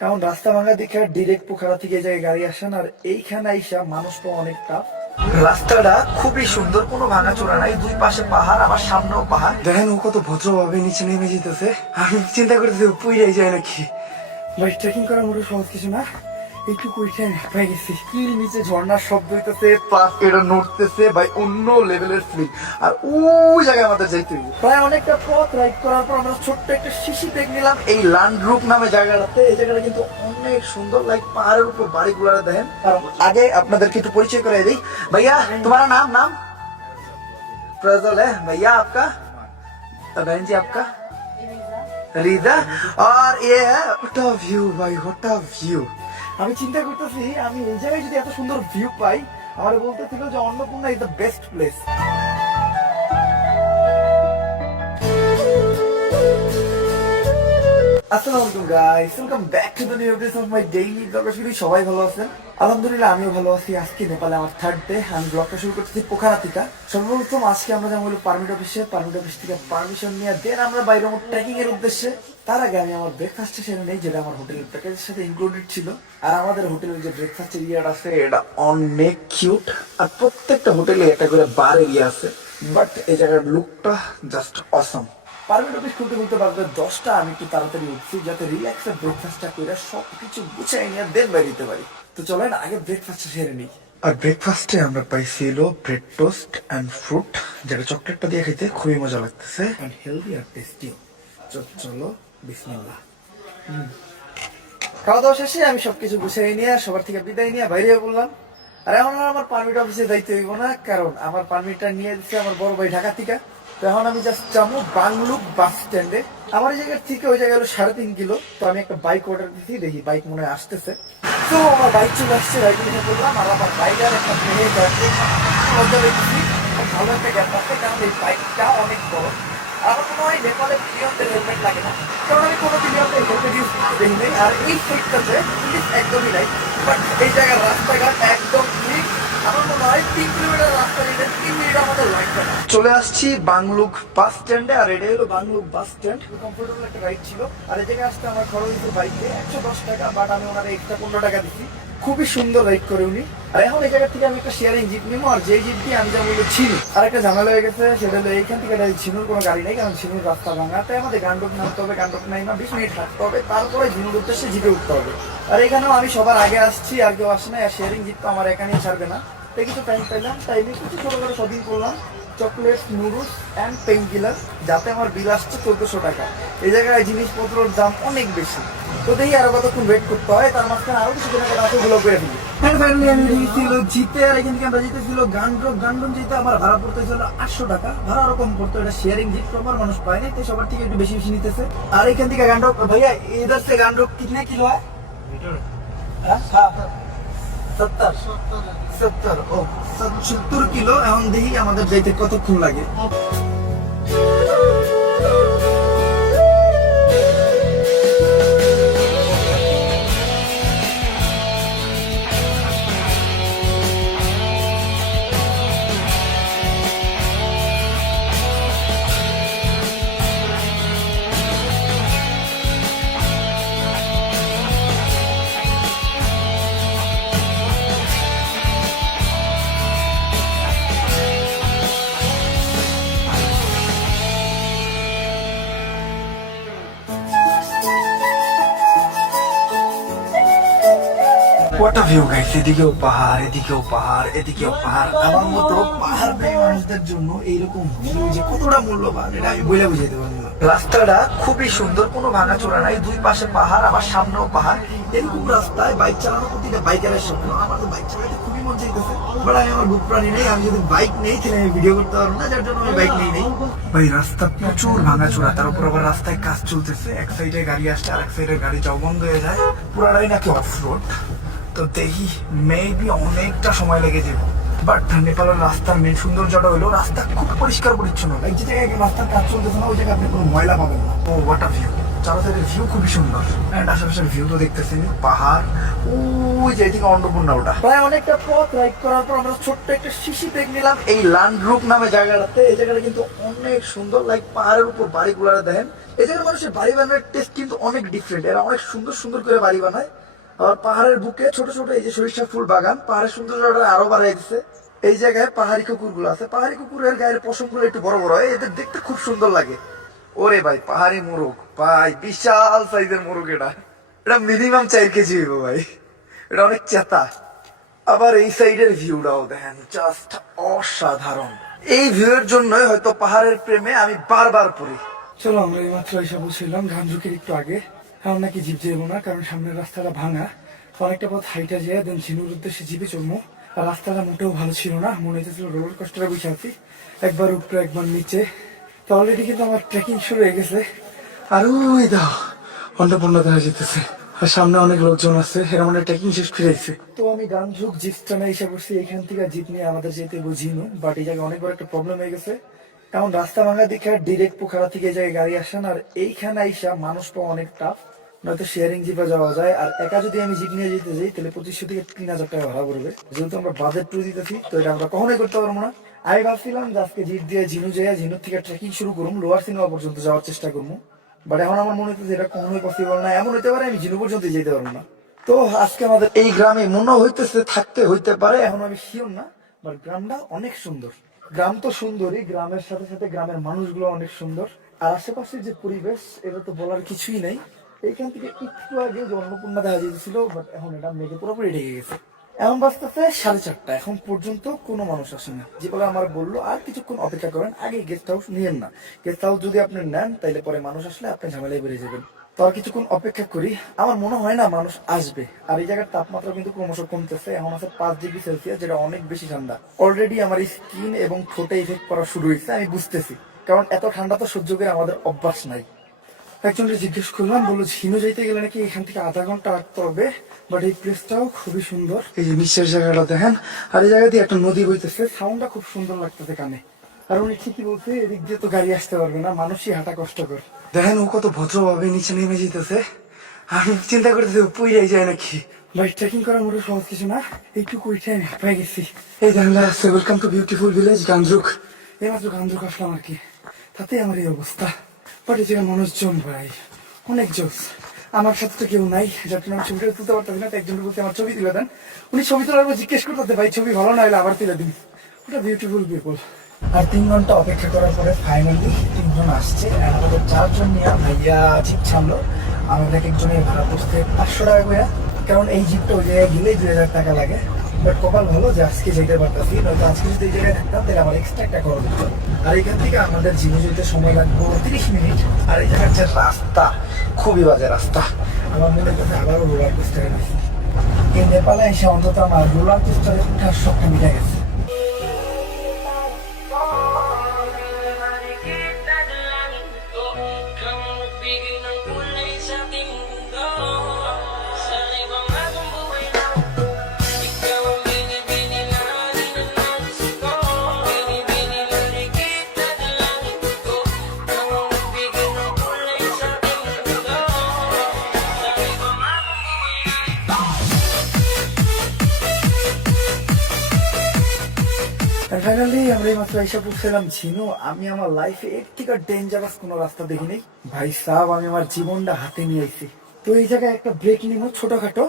কারণ রাস্তা ভাঙা দেখে ডিরেক্ট পোখরা থেকে যায় গাড়ি আসেন, আর এইখানে আইসা মানুষ তো অনেক টাফ। রাস্তাটা খুবই সুন্দর, কোনো ভাঙা চোরা নাই, দুই পাশে পাহাড়, আবার সামনেও পাহাড়। দেখেন ও কত ভদ্রভাবে নিচে নেমে যেতেছে। আমি চিন্তা করতেছি পুইরাই যায় নাকি। ভাই ট্রেকিং করা মোটে সহজ কিছু না, একটু কইতে পেয়ে গেছি। স্কিল নিচে ঝর্ণার শব্দ হইতেছে, পাক এটা নড়তেছে ভাই, অন্য লেভেলের ফিল। আর ওই জায়গায় আমাদের যাইতে হইব। প্রায় অনেকটা পথ রাইড করার পর আমরা ছোট্ট একটা শিশি ব্রেক নিলাম এই লান্ডরুপ নামে জায়গাটাতে। এই জায়গাটা কিন্তু অনেক সুন্দর, লাইক পাহাড়ের উপর বাড়িগুলো দেখেন। আগে আপনাদেরকে একটু পরিচয় করে দিই। भैया तुम्हारा नाम नाम प्रज्वल है भैया आपका, बहन जी आपका রিজা। আর এ হোয়াট আ ভিউ ভাই, হোয়াট আ ভিউ। আমি চিন্তা করতেছি আমি এই জায়গায় যদি এত সুন্দর ভিউ পাই, আমার বলতে ছিল যে Annapurna is the best place. আসসালামু আলাইকুম guys, welcome back to the new episode of my daily blog. আশা সবাই ভালো আছেন, আলহামদুলিল্লাহ আমিও ভালো আছি। আজকে নেপালে আমার থার্ড ডে। আমি ব্লগটা শুরু করতেছি পোখারা থেকে। সর্বপ্রথম আজকে আমরা যাবো হলো পারমিট অফিসে। পারমিট অফিস থেকে পারমিশন নিয়ে দেন আমরা বাইরে ট্রেকিং এর উদ্দেশ্যে। তার আগে আমি আমার ব্রেকফাস্টে সেরে নেই, যেটা আমার হোটেলের প্যাকেজের সাথে ইনক্লুডেড ছিল। আর আমাদের হোটেলের যে ব্রেকফাস্ট এরিয়াটা আছে এটা অনেক কিউট, আর প্রত্যেকটা হোটেলে একটা করে বার এরিয়া আছে। বাট এই জায়গার লুকটা জাস্ট অসম। পারমিট অফিস খুলতে খুলতে পারবে 10টা। আমি একটু তাড়াতাড়ি উঠছি যাতে রিল্যাক্সে ব্রেকফাস্টটা করে সবকিছু গুছাই নিয়ে দেন বাইরে দিতে পারি। তো চলেন আগে ব্রেকফাস্টটা সেরে নিই। আর ব্রেকফাস্টে আমরা পাইছিল ব্রেড টোস্ট অ্যান্ড ফ্রুট, যেটা চকলেটটা দিয়ে খেতে খুবই মজা লাগতেছে অ্যান্ড হেলদি আর টেস্টিও। চলো বিসমিল্লাহ। খাওয়া দাওয়া শেষে আমি সবকিছু গুছাই নিয়ে সবার থেকে বিদায় নিয়ে বাইরে বললাম। আর এখন আমার পারমিট অফিসে যাইতে হইব না, কারণ আমার পারমিটটা নিয়ে দিচ্ছে আমার বড় ভাই ঢাকা থেকে। তো এখন আমি জাস্ট যাবো বাংলুক বাস স্ট্যান্ডে। আমার এই জায়গার থেকে ওই জায়গায় হলো 3.5 কিলো। তো আমি একটা বাইক অর্ডার দিচ্ছি, দেখি বাইক মনে হয় আসতেছে। তো আমার বাইক চলে আসছে, বাইক নিয়ে বললাম। আর আমার বাইকের একটা মজা দেখছি, ভালো একটা গ্যাপ আছে, কারণ এই বাইকটা অনেক বড়। আমার মনে হয় নেপালে প্রিয়মদের হেলমেট লাগে না, কারণ আমি কোনো প্রিয়মদের হেলমেট ইউজ করতে দেখি নেই। আর এই সাইডটাতে পুলিশ একদমই নাই, বাট এই জায়গার রাস্তাঘাট একদম ক্লিন। আমার মনে হয় 3 কিলোমিটার রাস্তা নিতে 3 মিনিট আমাদের লাগবে না। চলে আসছি বাংলুক বাস স্ট্যান্ডে, আর এটা হলো বাংলুক বাস স্ট্যান্ড। কমফোর্টেবল একটা রাইড ছিল। আর এই জায়গায় আসতে আমার খরচ হয়েছে বাইকে 110 টাকা, বাট আমি ওনার এক্সট্রা 15 টাকা দিচ্ছি। খুবই সুন্দর রাইড করে উনি। আর এখন এই জায়গা থেকে আমি একটা শেয়ারিং জিপ নিবো, আর যে জিপ দিয়ে আমি যাবো ঝিনু। আর একটা ঝামেলা হয়ে গেছে, সেটা হলো এইখান থেকে ঝিনুর কোনো গাড়ি নেই, কারণ ঝিনুর রাস্তা ভাঙা। তাই আমাদের গান্ডক নামতে হবে, গান্ডক নাই না 20 মিনিট হাঁটতে হবে, তারপরে ঝিনুর উদ্দেশ্যে জিপে উঠতে হবে। আর এখানেও আমি সবার আগে আসছি, আর কেউ আসে না। আর শেয়ারিং জিপ তো আমার এখানেই ছাড়বে না। তাই কিছু টাইম পেলাম, তাই আমি কিছু ছোটখাটো শপিং করলাম, chocolate, noodles and pain killer, যাতে আমার বিল আসছে 1400 টাকা। এই জায়গায় জিনিসপত্রের দাম অনেক বেশি। তো দেখি আরো কতক্ষণ ওয়েট করতে হয়, তার মাঝখানে আরো কিছু কেনাকাটা আছে, ওগুলো করে ফেলি। জিতে, আর এখান থেকে আমরা জিতেছিল গান্ডক। গান্ডক যেতে আমার ভাড়া পড়তেছিল 800 টাকা। ভাড়া ওরকম পড়তো, এটা শেয়ারিং জিপ, সবার মানুষ পায় না, তাই সবার থেকে একটু বেশি বেশি নিতেছে। আর এখান থেকে গান্ডক, ভাইয়া ইধার से গান্ডক कितने किलो है? 70 ও 70 কিলো। এখন দেখি আমাদের যাইতে কতক্ষণ লাগে। What a view guys, এদিকেও পাহাড়, এদিকেও পাহাড়, এদিকেও পাহাড়। আমার মতো পাহাড় প্রেমী মানুষদের জন্য এইরকম ভিউ যে কতটা মূল্যবান, এটা আমি বলে বুঝাইতে পারবো না। রাস্তাটা খুবই সুন্দর, কোনো ভাঙাচোরা নাই, দুই পাশে পাহাড়, আবার সামনেও পাহাড়। এরকম রাস্তায় বাইক চালানো প্রতিটা বাইকারের স্বপ্ন। আমার তো বাইক চালাতে খুবই মন চাইতেছে, বাট আমি আমার বুক প্রাণী নেই। আমি যদি বাইক নেই তাহলে আমি ভিডিও করতে পারবো না, যার জন্য আমি বাইক নেই। ভাই রাস্তা প্রচুর ভাঙাচোরা, তার উপর আবার রাস্তায় কাজ চলতেছে। এক সাইডে গাড়ি আসছে, আর এক সাইডে গাড়ি যাও বন্ধ হয়ে যায়। পুরাটাই নাকি অফ রোড। তো দেখি মেবি অনেকটা সময় লেগে যাবে, বাট নেপালের রাস্তার মেন সৌন্দর্যটা হলো রাস্তা খুব পরিষ্কার পরিচ্ছন্ন। লাইক যে জায়গায় রাস্তার কাজ চলতেছে না, ওই জায়গায় আপনি কোনো ময়লা পাবেন না। ও হোয়াট আ ভিউ। চারো সাইডের ভিউ খুবই সুন্দর। এন্ড আশেপাশের ভিউ তো দেখতেছি, পাহাড় ওই যে এদিকে অন্নপূর্ণা ওটা। প্রায় অনেকটা পথ রাইড করার পর আমরা ছোট্ট একটা শিশি ব্রেক নিলাম এই লান্ডগ্রুপ নামে জায়গাটাতে। এই জায়গাটা কিন্তু অনেক সুন্দর, লাইক পাহাড়ের উপর বাড়িগুলো দেখেন। এই জায়গার মানুষের বাড়ি বানানোর টেস্ট কিন্তু অনেক ডিফারেন্ট, এরা অনেক সুন্দর সুন্দর করে বাড়ি বানায়। আর পাহাড়ের বুকে ছোট ছোট এই যে সরিষা ফুল বাগান, পাহাড়ের সৌন্দর্যটা আরো বাড়াই দিচ্ছে। এই জায়গায় পাহাড়ি কুকুর গুলো আছে, পাহাড়ি কুকুরের গায়ের পশম গুলো একটু বড় বড় হয়, এদের দেখতে খুব সুন্দর লাগে। ওরে ভাই পাহাড়ি মোরগ, ভাই বিশাল সাইজের মোরগ, এটা এটা মিনিমাম 4 কেজি হইব ভাই, এটা অনেক চেতা। আবার এই সাইডের ভিউটাও দেখেন, জাস্ট অসাধারণ। এই ভিউয়ের জন্যই হয়তো পাহাড়ের প্রেমে আমি বারবার পড়ি। চলো আমরা এই মাত্র এসে বসছিলাম গাঞ্জুকের একটু আগে। এখন নাকি জিপ যাবো না, কারণ সামনের রাস্তাটা ভাঙা, অনেকটা পথ হাইটা যায়, দেন ঝিনুর উদ্দেশ্যে জিপে চলবো। আর রাস্তাটা মোটেও ভালো ছিল না, মনে হচ্ছিল রোলার কোস্টারে বসে আছি, একবার উপরে একবার নিচে। তো অলরেডি কিন্তু আমার ট্রেকিং শুরু হয়ে গেছে। আর ওই দাও অন্নপূর্ণা দেখা যেতেছে, আর সামনে অনেক লোকজন আছে, এরা মানে ট্রেকিং শেষ ফিরেছে। তো আমি গাঞ্জুক জিপ স্ট্যান্ডে এসে বসছি, এখান থেকে জিপ নিয়ে আমাদের যেতে বুঝিনো, বাট এই জায়গায় অনেক বড় একটা প্রবলেম হয়ে গেছে। কারণ রাস্তা ভাঙা দেখে ডিরেক্ট পোখারা থেকে এই জায়গায় গাড়ি আসেন, আর এইখানে আইসা মানুষ পাওয়া অনেক টাফ। নয়তো শেয়ারিং জিপে যাওয়া যায়, আর একা যদি আমি জিপ নিয়ে যেতে যাই তাহলে 2500 থেকে 3000 টাকা ভাড়া পড়বে। যেহেতু আমরা বাজেট ট্যুর দিতেছি, তো এটা আমরা কখনোই করতে পারবো না। আমি ভাবছিলাম যে আজকে জিপ দিয়ে ঝিনু যাই, ঝিনুর থেকে ট্রেকিং শুরু করুম, লোয়ার সিনেমা পর্যন্ত যাওয়ার চেষ্টা করবো। বাট এখন আমার মনে হচ্ছে এটা কখনোই পসিবল না, এমন হতে পারে আমি ঝিনু পর্যন্ত যেতে পারবো না। তো আজকে আমাদের এই গ্রামে মনে হইতেছে থাকতে হইতে পারে, এখন আমি শিওর না, বাট গ্রামটা অনেক সুন্দর। গ্রাম তো সুন্দরই, গ্রামের সাথে সাথে গ্রামের মানুষগুলো অনেক সুন্দর। আর আশেপাশের যে পরিবেশ, এটা তো বলার কিছুই নাই। এইখান থেকে একটু আগে যে অন্নপূর্ণা দেখা যেতেছিল, বাট এখন এটা মেঘে পুরোপুরি ঢেকে গেছে। এখন বাজতেছে 4:30, এখন পর্যন্ত কোনো মানুষ আসে না। যেভাবে আমার বললো আর কিছুক্ষণ অপেক্ষা করেন, আগে গেস্ট হাউস নিয়েন না। গেস্ট হাউস যদি আপনি নেন তাহলে পরে মানুষ আসলে আপনি ঝামেলায় বেরিয়ে যাবেন। তো আর কিছুক্ষণ অপেক্ষা করি, আমার মনে হয় না মানুষ আসবে। আর এই জায়গার তাপমাত্রা কিন্তু ক্রমশ কমতেছে, এখন আছে 5 ডিগ্রি সেলসিয়াস, যেটা অনেক বেশি ঠান্ডা। অলরেডি আমার স্কিন এবং ঠোঁটে ইফেক্ট করা শুরু হয়েছে, আমি বুঝতেছি, কারণ এত ঠান্ডা তো সহ্য করে আমাদের অভ্যাস নাই। একজনকে জিজ্ঞেস করলাম, বললো ঝিনু যাইতে গেলে নাকি এখান থেকে আধা ঘন্টা হাঁটতে হবে, বাট এই প্লেসটাও খুবই সুন্দর। এই যে নিচের জায়গাটা দেখেন, আর এই জায়গা দিয়ে একটা নদী বইতেছে, সাউন্ডটা খুব সুন্দর লাগতেছে কানে। আর উনি ঠিকই বলছে, এদিক দিয়ে তো গাড়ি আসতে পারবে না, মানুষই হাঁটা কষ্টকর। দেখেন ও কত ভদ্রভাবে নিচে নেমে যেতেছে, আমি চিন্তা করতেছি পুইরাই যায় নাকি। ভাই ট্রেকিং করা মোটে সহজ কিছু না, এইটুকু উঠে আমি হাঁপাই গেছি। এই জানলা আছে, ওয়েলকাম টু বিউটিফুল ভিলেজ গাঞ্জুক। এইমাত্র গাঞ্জুক আসলাম আর কি, তাতে আমার এই অবস্থা। বাট এই জায়গায় মানুষজন ভাই অনেক জোস। আমার সাথে তো কেউ নাই, যার জন্য আমি ছবিটা তুলতে পারতাম না। একজন বলতে আমার ছবি তুলে দেন, উনি ছবি তোলার পর জিজ্ঞেস করতে, ভাই ছবি ভালো না হলে আবার তুলে দিন। ওটা বিউটিফুল পিপল। আর 3 ঘন্টা অপেক্ষা করার পরে ফাইনালি 3 জন আসছে, আমাদের 4 জন নিয়ে ভাইয়া জিপ ছাড়লো। আমাদের একজনের ভাড়া পড়ছে 500 টাকা করে, কারণ এই জিপটা ওই জায়গায় গেলেই 2000 টাকা লাগে। বাট কপাল ভালো যে আজকে যেতে পারতাছি, নয়তো আজকে যদি এই জায়গায় থাকতাম তাহলে আমার এক্সট্রা একটা খরচ হতো। আর এখান থেকে আমাদের ঝিনু যেতে সময় লাগবে 30 মিনিট। আর এই জায়গার যে রাস্তা, খুবই বাজে রাস্তা। আমার মনে করছে আবারও রোলার কোস্টারে গেছি। এই নেপালে এসে অন্তত আমার রোলার কোস্টারে উঠার শখটা মিটে গেছে। ফাইনালি আমরা এই মাত্র এসে পড়ছিলাম ঝিনু। আমি আমার লাইফে এর থেকে ডেঞ্জারাস কোনো রাস্তা দেখিনি ভাই সাহেব, আমি আমার জীবনটা হাতে নিয়ে আইছি। তো এই জায়গায় একটা ব্রেক নিব ছোটখাটো,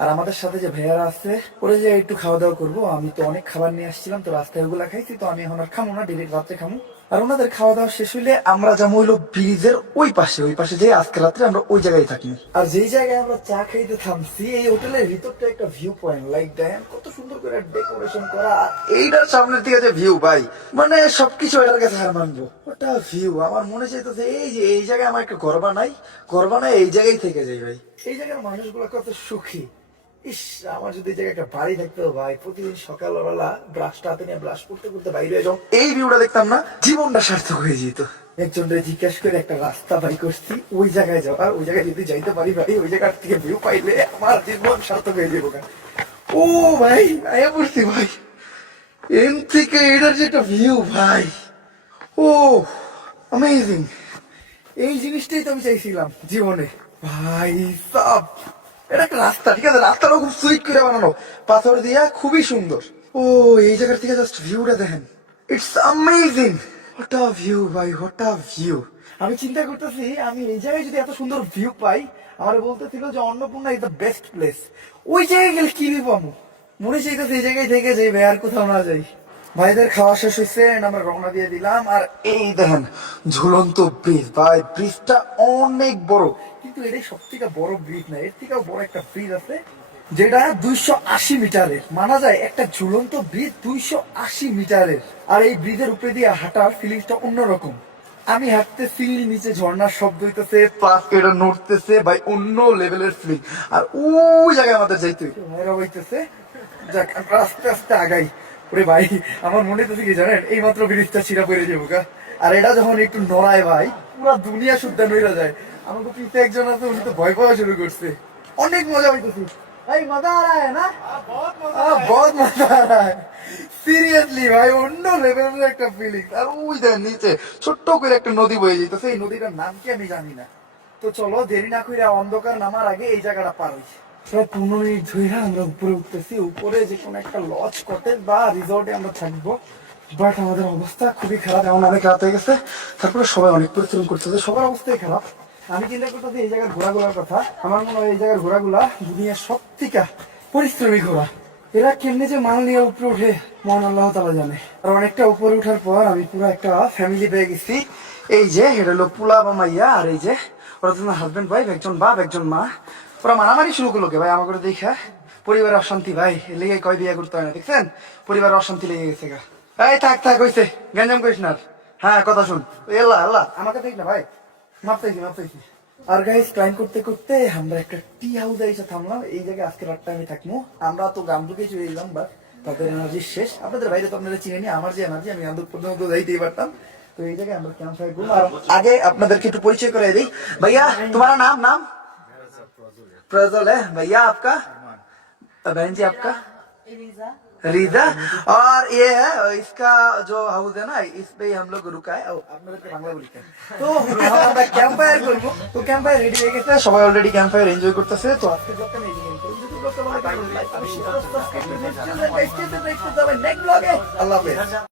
আর আমাদের সাথে যে ভাইয়ারা আছে ওরা যে একটু খাওয়া দাওয়া করবো। আমি তো অনেক খাবার নিয়ে আসছিলাম, তো রাস্তায় ওগুলা খাইছি, তো আমি এখন আর খামো না, ডিরেক্ট রাত্রে খামো। আর ওনাদের খাওয়া দাওয়া শেষ হইলে আমরা যাবো হইলো ব্রিজের ওই পাশে যে আজকে রাত্রে আমরা ওই জায়গায় থাকি। আর যেই জায়গায় আমরা চা খাইতে থামছি, এই হোটেলের ভিতরটা একটা ভিউ পয়েন্ট, লাইক দেখেন কত সুন্দর করে ডেকোরেশন করা। এইটার সামনের দিকে যে ভিউ ভাই, মানে সবকিছু এটার কাছে হার মানবো। ওটা ভিউ আমার মনে চাইতেছে এই যে এই জায়গায় আমার একটা ঘর বানাই এই জায়গায় থেকে যাই ভাই। এই জায়গার মানুষগুলো কত সুখী। ইস, আমার যদি এই জায়গায় একটা বাড়ি থাকতো ভাই, প্রতিদিন সকালবেলা ব্রাশটা হাতে নিয়ে ব্রাশ করতে করতে বাইরে যাও, এই ভিউটা দেখতাম না, জীবনটা সার্থক হয়ে যেত। একজনরে জিজ্ঞাসা করে একটা রাস্তা বাই করছি ওই জায়গায় যাওয়ার, ওই জায়গায় যদি যাইতে পারি ভাই, ওই জায়গার থেকে ভিউ পাইলে আমার জীবন সার্থক হয়ে যাবো। ও ভাই আয়া পড়ছি ভাই, এন থেকে এটার যে একটা ভিউ ভাই, ও অ্যামেজিং। এই জিনিসটাই তো আমি চাইছিলাম জীবনে। ভাই সাব, এটা একটা রাস্তা, ঠিক আছে, রাস্তাটাও খুব সুইট করে বানানো, পাথর দিয়া, খুবই সুন্দর। ও এই জায়গার থেকে জাস্ট ভিউটা দেখেন, it's amazing. What a view ভাই, হোয়াট আ ভিউ। আমি চিন্তা করতেছি আমি এই জায়গায় যদি এত সুন্দর ভিউ পাই, আমার বলতেছিল যে Annapurna is the best place. ওই জায়গায় গেলে কি ভিউ পাবো? মনে চাইতেছে এই জায়গায় থেকে যাই ভাই, আর কোথাও না যাই। ভাইদের খাওয়া শেষ হয়েছে, আমরা রওনা দিয়ে দিলাম। আর এই দেখেন ঝুলন্ত ব্রিজ, ভাই ব্রিজটা অনেক বড়, কিন্তু এটাই সব থেকে বড় ব্রিজ না, এর থেকেও বড় একটা ব্রিজ আছে যেটা 280 মিটারের। মানা যায় একটা ঝুলন্ত ব্রিজ 280 মিটারের। আর এই ব্রিজের উপরে দিয়ে হাঁটার ফিলিংসটা অন্যরকম। আমি হাঁটতেছি, নিচে ঝর্ণার শব্দ হইতেছে, প্লাস এটা নড়তেছে, ভাই অন্য লেভেলের ফিলিং। আর ওই জায়গায় আমাদের যাইতে ভাইরা হইতেছে, যাক আমরা আস্তে আস্তে আগাই। ওরে ভাই আমার মনে হচ্ছে কি জানেন, এই মাত্র ব্রিজটা ছিঁড়া পড়ে যাবো গা। আর এটা যখন একটু নড়ায় ভাই, পুরা দুনিয়া শুদ্ধা নইরা যায়। আমাকে পিছে একজন আছে, উনি তো ভয় পাওয়া শুরু করছে। অনেক মজা হইতেছি ভাই, মজা আ রা হ্যায় না, বহুত মজা আ রা হ্যায় সিরিয়াসলি ভাই, অন্য লেভেলের একটা ফিলিং। আর ওই দেন নিচে ছোট্ট করে একটা নদী বয়ে যেতেছে, এই নদীটার নাম কি আমি জানি না। তো চলো দেরি না করে অন্ধকার নামার আগে এই জায়গাটা পার হইছি। প্রায় 15 মিনিট ধরে আমরা উপরে উঠতেছি। উপরে যে কোনো একটা লজ, কটেজ বা রিসোর্টে আমরা থাকবো, বাট আমাদের অবস্থা খুবই খারাপ, এমন অনেক রাত হয়ে গেছে। তারপরে সবাই অনেক পরিশ্রম করতেছে, সবার অবস্থাই খারাপ। আমি চিন্তা করতেছি এই জায়গার ঘোরাগুলার কথা। আমার মনে হয় এই জায়গার ঘোরাগুলা দুনিয়ার সব থেকে পরিশ্রমী ঘোরা। এরা কেমনে যে মাল নিয়ে উপরে উঠে মহান আল্লাহ তাআলা জানে। আর অনেকটা উপরে ওঠার পর আমি পুরো একটা ফ্যামিলি পেয়ে গেছি। এই যে এটা হলো পুলা বা মাইয়া, আর এই যে ওরা দুজন হাজবেন্ড ওয়াইফ, একজন বাপ একজন মা। ওরা মারামারি শুরু করলো কে ভাই আমাকে দেখা, পরিবারের অশান্তি ভাই, লেগে কয় বিয়ে করতে হয় না, দেখছেন পরিবারের অশান্তি লেগে গেছে গা। এই থাক থাক হইছে, গ্যাঞ্জাম করিস না আর। হ্যাঁ কথা শুন, আল্লাহ আল্লাহ আমাকে দেখ না ভাই, মাপ চাইছি মাপ চাইছি। আর গাইস ক্লাইম করতে করতে আমরা একটা টি হাউসে এসে থামলাম। এই জায়গায় আজকে রাতটা আমি থাকবো। আমরা তো গামদুকে চলে এলাম, বাট তাদের এনার্জি শেষ। আপনাদের বাইরে তো আপনারা চিনেনি, আমার যে এনার্জি, আমি গামদুক পর্যন্ত যাইতেই পারতাম। তো এই জায়গায় আমরা ক্যাম্প ফায়ার করবো। আর আগে আপনাদেরকে একটু পরিচয় করে দিই। ভাইয়া তোমারা नाम नाम? प्रज्वल है। भैया आपका? बहन जी आपका? रीजा। और ये है इसका जो हाउस है ना, इस पे ही हम लोग रुका है। বাংলা বলতে তো আমরা ক্যাম্প ফায়ার করবো। তো ক্যাম্প ফায়ার রেডি হয়ে গেছে, সবাই অলরেডি ক্যাম্প ফায়ার এনজয় করতেছে। তো আজকে ব্লগটা আমি এদিকে করি। যদি ব্লগটা ভালো লাগে লাইক, শেয়ার, সাবস্ক্রাইব করে নেক্সট ব্লগে। আল্লাহ হাফেজ।